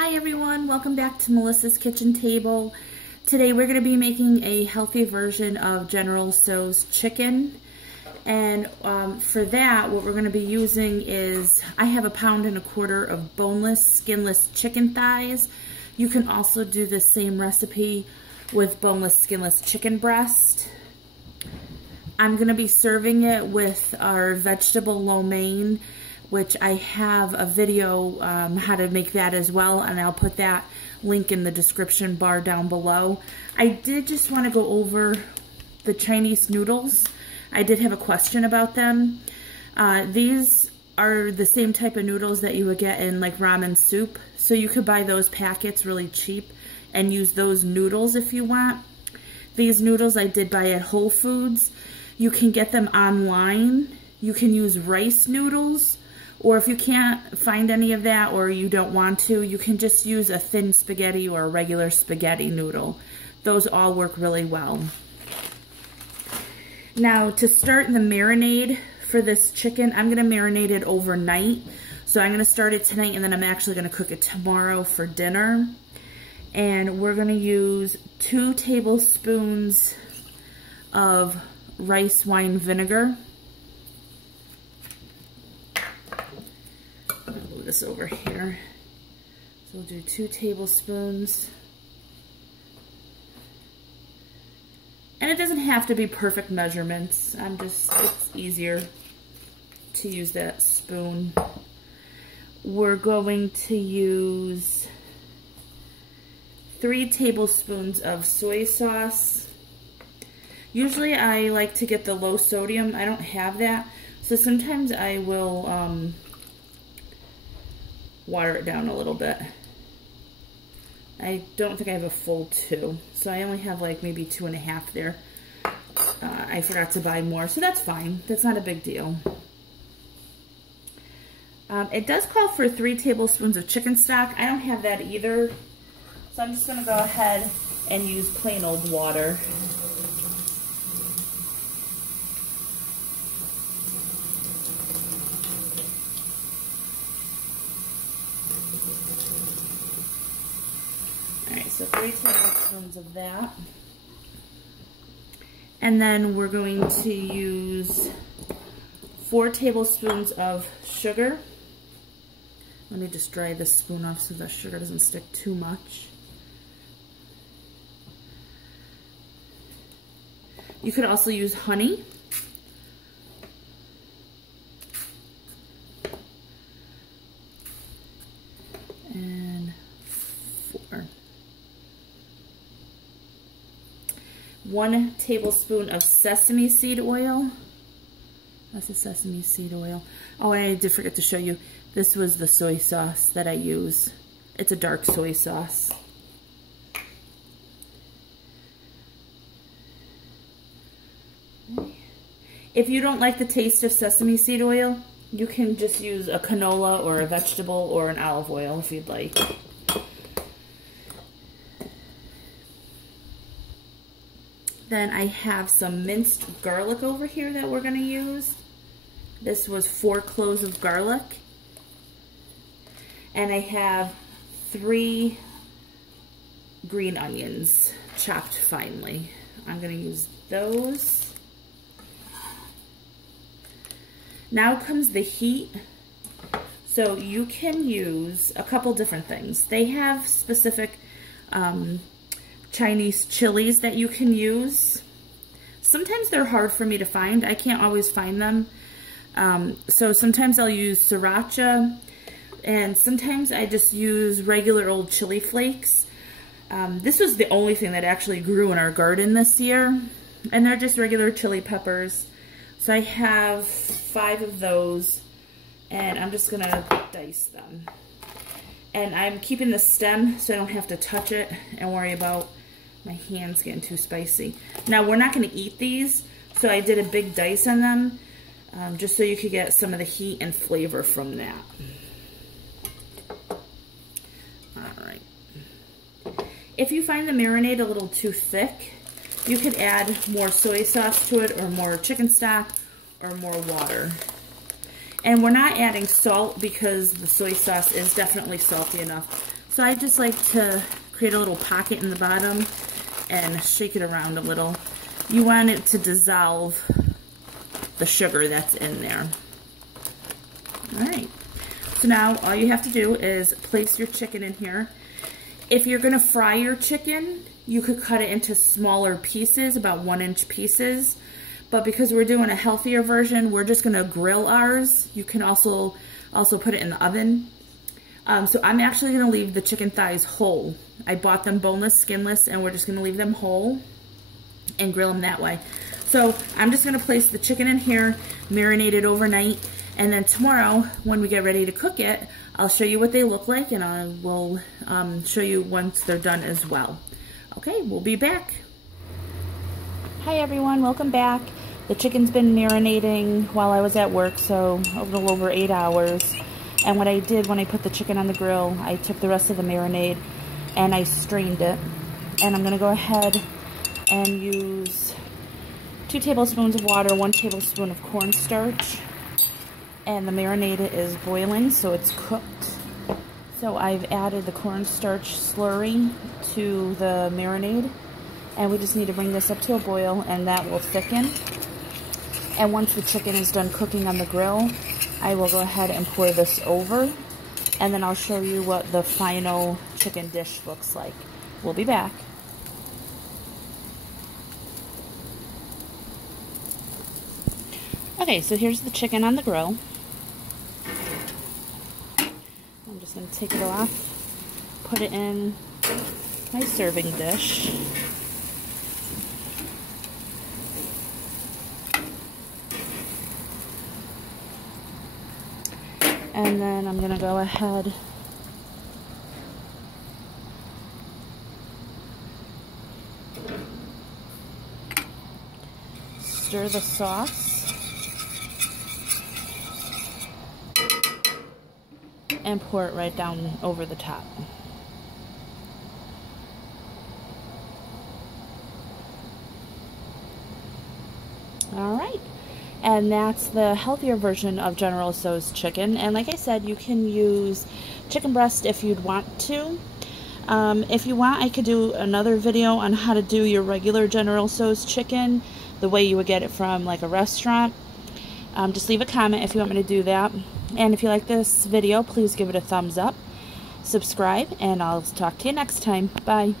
Hi everyone, welcome back to Melissa's Kitchen Table. Today we're going to be making a healthy version of General Tso's chicken. And for that, what we're going to be using is, I have 1.25 pounds of boneless, skinless chicken thighs. You can also do the same recipe with boneless, skinless chicken breast. I'm going to be serving it with our vegetable lo mein, which I have a video how to make that as well, and I'll put that link in the description bar down below. I did just want to go over the Chinese noodles. I did have a question about them. These are the same type of noodles that you would get in like ramen soup, so you could buy those packets really cheap and use those noodles if you want. These noodles I did buy at Whole Foods. You can get them online. You can use rice noodles. Or if you can't find any of that or you don't want to, you can just use a thin spaghetti or a regular spaghetti noodle. Those all work really well. Now to start the marinade for this chicken, I'm going to marinate it overnight. So I'm going to start it tonight and then I'm actually going to cook it tomorrow for dinner. And we're going to use 2 tablespoons of rice wine vinegar. This over here. So we'll do 2 tablespoons. And it doesn't have to be perfect measurements. It's easier to use that spoon. We're going to use 3 tablespoons of soy sauce. Usually I like to get the low sodium. I don't have that. So sometimes I will water it down a little bit. I don't think I have a full 2, so I only have like maybe 2.5 there. I forgot to buy more, so that's fine. That's not a big deal. It does call for 3 tablespoons of chicken stock. I don't have that either, so I'm just going to go ahead and use plain old water. So 3 tablespoons of that. And then we're going to use 4 tablespoons of sugar. Let me just dry this spoon off so the sugar doesn't stick too much. You could also use honey. And 4. 1 tablespoon of sesame seed oil. That's the sesame seed oil. Oh, and I did forget to show you. This was the soy sauce that I use. It's a dark soy sauce. If you don't like the taste of sesame seed oil, you can just use a canola or a vegetable or an olive oil if you'd like. Then I have some minced garlic over here that we're going to use. This was 4 cloves of garlic. And I have 3 green onions chopped finely. I'm going to use those. Now comes the heat. So you can use a couple different things. They have specific Chinese chilies that you can use. Sometimes they're hard for me to find. I can't always find them. So sometimes I'll use sriracha, and sometimes I just use regular old chili flakes. This was the only thing that actually grew in our garden this year, and they're just regular chili peppers. So I have 5 of those, and I'm just gonna dice them. And I'm keeping the stem so I don't have to touch it and worry about my hands getting too spicy. Now, we're not going to eat these, so I did a big dice on them, just so you could get some of the heat and flavor from that. Alright. If you find the marinade a little too thick, you could add more soy sauce to it, or more chicken stock, or more water. And we're not adding salt because the soy sauce is definitely salty enough. So I just like to create a little pocket in the bottom and shake it around a little. You want it to dissolve the sugar that's in there. All right. So now all you have to do is place your chicken in here. If you're gonna fry your chicken, you could cut it into smaller pieces, about 1-inch pieces. But because we're doing a healthier version, we're just gonna grill ours. You can also put it in the oven. So I'm actually gonna leave the chicken thighs whole. I bought them boneless, skinless, and we're just gonna leave them whole and grill them that way. So I'm just gonna place the chicken in here, marinate it overnight, and then tomorrow, when we get ready to cook it, I'll show you what they look like, and I will show you once they're done as well. Okay, we'll be back. Hi everyone, welcome back. The chicken's been marinating while I was at work, so a little over 8 hours. And what I did when I put the chicken on the grill, I took the rest of the marinade and I strained it. And I'm gonna go ahead and use 2 tablespoons of water, 1 tablespoon of cornstarch. And the marinade is boiling, so it's cooked. So I've added the cornstarch slurry to the marinade. And we just need to bring this up to a boil, and that will thicken. And once the chicken is done cooking on the grill, I will go ahead and pour this over. And then I'll show you what the final chicken dish looks like. We'll be back. Okay, so here's the chicken on the grill. I'm just going to take it off, put it in my serving dish. And then I'm going to go ahead stir the sauce and pour it right down over the top. All right. And that's the healthier version of General Tso's chicken. And like I said, you can use chicken breast if you'd want to. If you want, I could do another video on how to do your regular General Tso's chicken, the way you would get it from like a restaurant. Just leave a comment if you want me to do that. And if you like this video, please give it a thumbs up, subscribe, and I'll talk to you next time. Bye.